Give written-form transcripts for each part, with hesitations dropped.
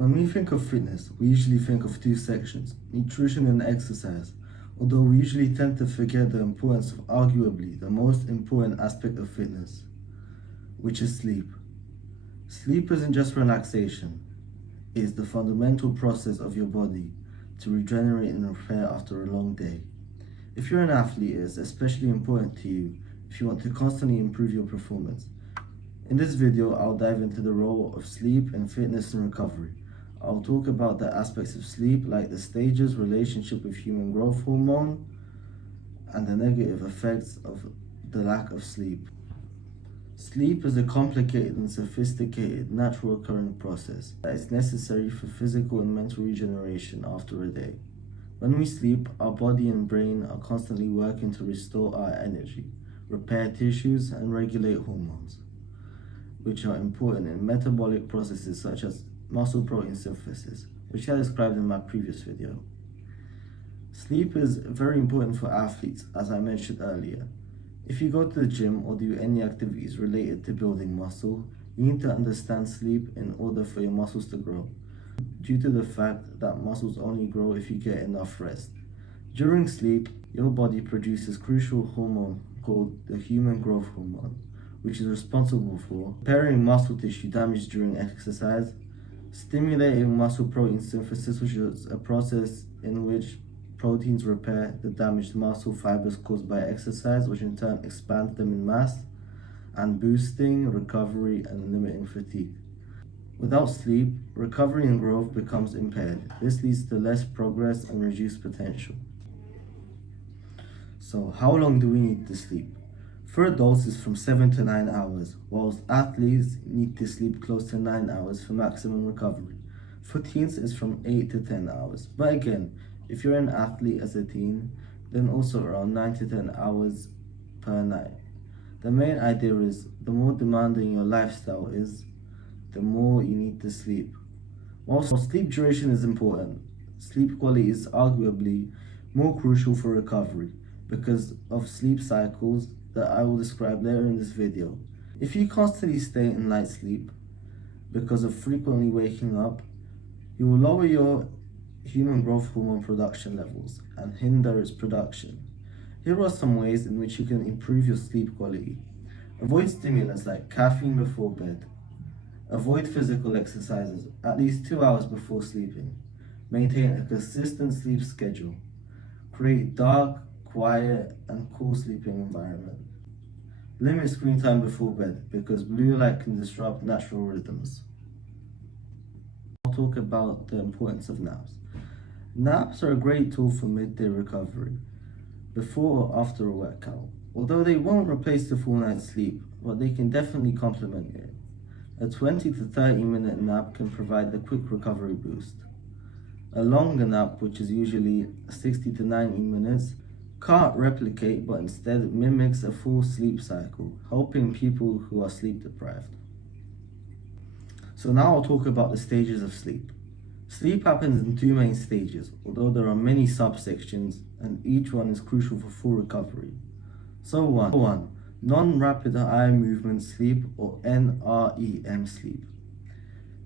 When we think of fitness, we usually think of two sections, nutrition and exercise, although we usually tend to forget the importance of arguably the most important aspect of fitness, which is sleep. Sleep isn't just relaxation, it is the fundamental process of your body to regenerate and repair after a long day. If you're an athlete, it is especially important to you if you want to constantly improve your performance. In this video, I'll dive into the role of sleep in fitness and recovery. I'll talk about the aspects of sleep like the stages, relationship with human growth hormone, and the negative effects of the lack of sleep. Sleep is a complicated and sophisticated natural occurring process that is necessary for physical and mental regeneration after a day. When we sleep, our body and brain are constantly working to restore our energy, repair tissues, and regulate hormones, which are important in metabolic processes such as muscle protein synthesis, which I described in my previous video. Sleep is very important for athletes, as I mentioned earlier. If you go to the gym or do any activities related to building muscle, you need to understand sleep in order for your muscles to grow, due to the fact that muscles only grow if you get enough rest. During sleep, your body produces crucial hormone called the human growth hormone, which is responsible for repairing muscle tissue damaged during exercise, stimulating muscle protein synthesis, which is a process in which proteins repair the damaged muscle fibers caused by exercise, which in turn expands them in mass, and boosting recovery and limiting fatigue. Without sleep, recovery and growth becomes impaired. This leads to less progress and reduced potential. So how long do we need to sleep? For adults, it's from 7 to 9 hours, whilst athletes need to sleep close to 9 hours for maximum recovery. For teens, it's from 8 to 10 hours. But again, if you're an athlete as a teen, then also around 9 to 10 hours per night. The main idea is the more demanding your lifestyle is, the more you need to sleep. Whilst sleep duration is important, sleep quality is arguably more crucial for recovery because of sleep cycles that I will describe later in this video. If you constantly stay in light sleep because of frequently waking up, you will lower your human growth hormone production levels and hinder its production. Here are some ways in which you can improve your sleep quality. Avoid stimulants like caffeine before bed. Avoid physical exercises at least 2 hours before sleeping. Maintain a consistent sleep schedule. Create dark, quiet, and cool sleeping environment. Limit screen time before bed because blue light can disrupt natural rhythms. I'll talk about the importance of naps. Naps are a great tool for midday recovery, before or after a workout. Although they won't replace the full night's sleep, but they can definitely complement it. A 20 to 30 minute nap can provide the quick recovery boost. A longer nap, which is usually 60 to 90 minutes, can't replicate but instead mimics a full sleep cycle, helping people who are sleep deprived. So now I'll talk about the stages of sleep. Sleep happens in two main stages, although there are many subsections and each one is crucial for full recovery. So 1. Non-rapid eye movement sleep or NREM sleep.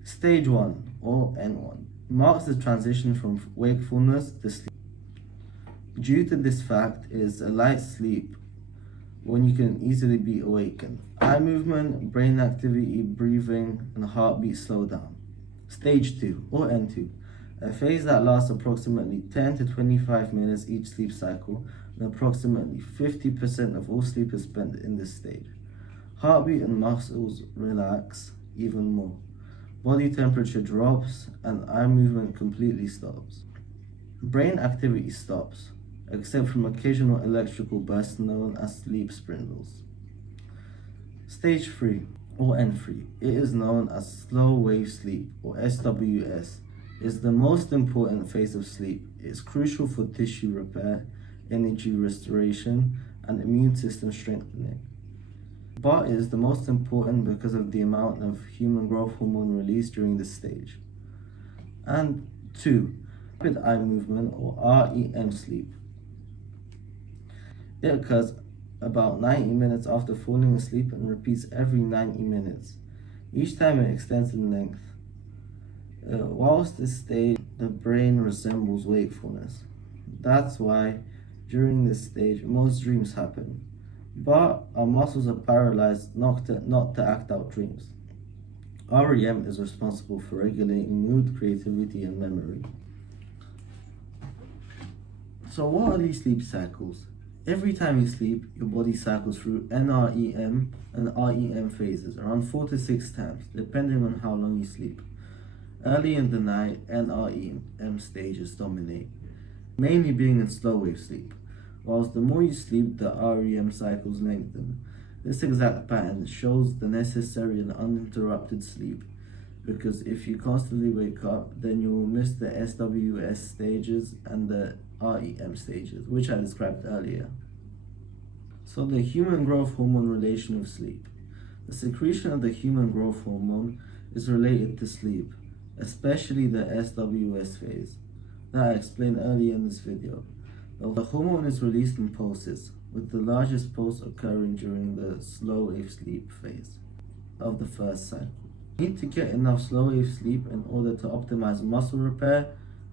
Stage 1 or N1 marks the transition from wakefulness to sleep. Due to this fact, it is a light sleep when you can easily be awakened. Eye movement, brain activity, breathing, and heartbeat slow down. Stage 2 or N2, a phase that lasts approximately 10 to 25 minutes each sleep cycle, and approximately 50% of all sleep is spent in this stage. Heartbeat and muscles relax even more. Body temperature drops and eye movement completely stops. Brain activity stops, except from occasional electrical bursts known as sleep spindles. Stage 3 or N3, it is known as slow wave sleep or SWS, is the most important phase of sleep. It is crucial for tissue repair, energy restoration, and immune system strengthening. But it is the most important because of the amount of human growth hormone released during this stage. And 2. Rapid eye movement or REM sleep. It occurs about 90 minutes after falling asleep and repeats every 90 minutes. Each time it extends in length. Whilst this stage, the brain resembles wakefulness. That's why during this stage most dreams happen. But our muscles are paralyzed not to act out dreams. REM is responsible for regulating mood, creativity, and memory. So what are these sleep cycles? Every time you sleep, your body cycles through NREM and REM phases, around 4 to 6 times, depending on how long you sleep. Early in the night, NREM stages dominate, mainly being in slow wave sleep. Whilst the more you sleep, the REM cycles lengthen. This exact pattern shows the necessary and uninterrupted sleep, because if you constantly wake up, then you will miss the SWS stages and the REM stages, which I described earlier. So the human growth hormone relation with sleep. The secretion of the human growth hormone is related to sleep, especially the SWS phase, that I explained earlier in this video. The hormone is released in pulses, with the largest pulse occurring during the slow wave sleep phase of the first cycle. You need to get enough slow wave sleep in order to optimize muscle repair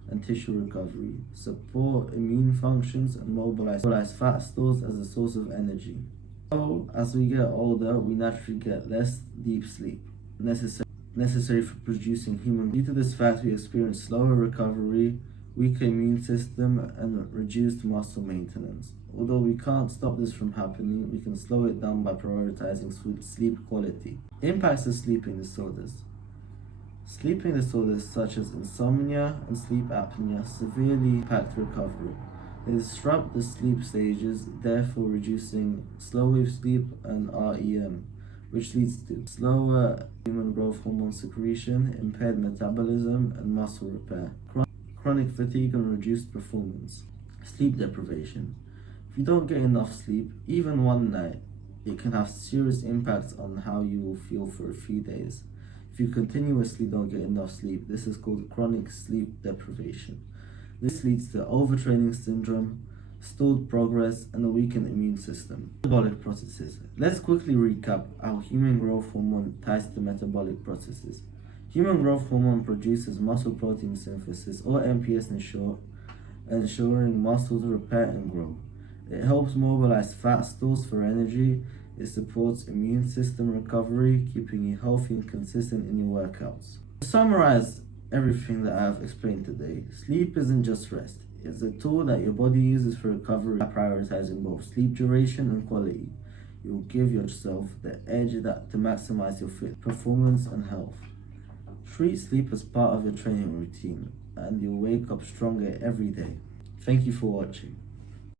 and tissue recovery, support immune functions, and mobilize fat stores as a source of energy. So, as we get older, we naturally get less deep sleep necessary for producing human. Due to this fact, we experience slower recovery, weaker immune system, and reduced muscle maintenance. Although we can't stop this from happening, we can slow it down by prioritizing sleep quality. Impacts of sleeping disorders. Sleeping disorders such as insomnia and sleep apnea severely impact recovery. They disrupt the sleep stages, therefore reducing slow wave sleep and REM, which leads to slower human growth hormone secretion, impaired metabolism, and muscle repair. Chronic fatigue and reduced performance. Sleep deprivation. If you don't get enough sleep, even one night, it can have serious impacts on how you will feel for a few days. If you continuously don't get enough sleep, this is called chronic sleep deprivation. This leads to overtraining syndrome, stalled progress, and a weakened immune system. Metabolic processes. Let's quickly recap how human growth hormone ties to metabolic processes. Human growth hormone produces muscle protein synthesis, or MPS in short, ensuring muscles repair and grow. It helps mobilize fat stores for energy. It supports immune system recovery, keeping you healthy and consistent in your workouts. To summarize everything that I have explained today, sleep isn't just rest. It's a tool that your body uses for recovery by prioritizing both sleep duration and quality. You will give yourself the edge to maximize your fit performance and health. Treat sleep as part of your training routine, and you'll wake up stronger every day. Thank you for watching.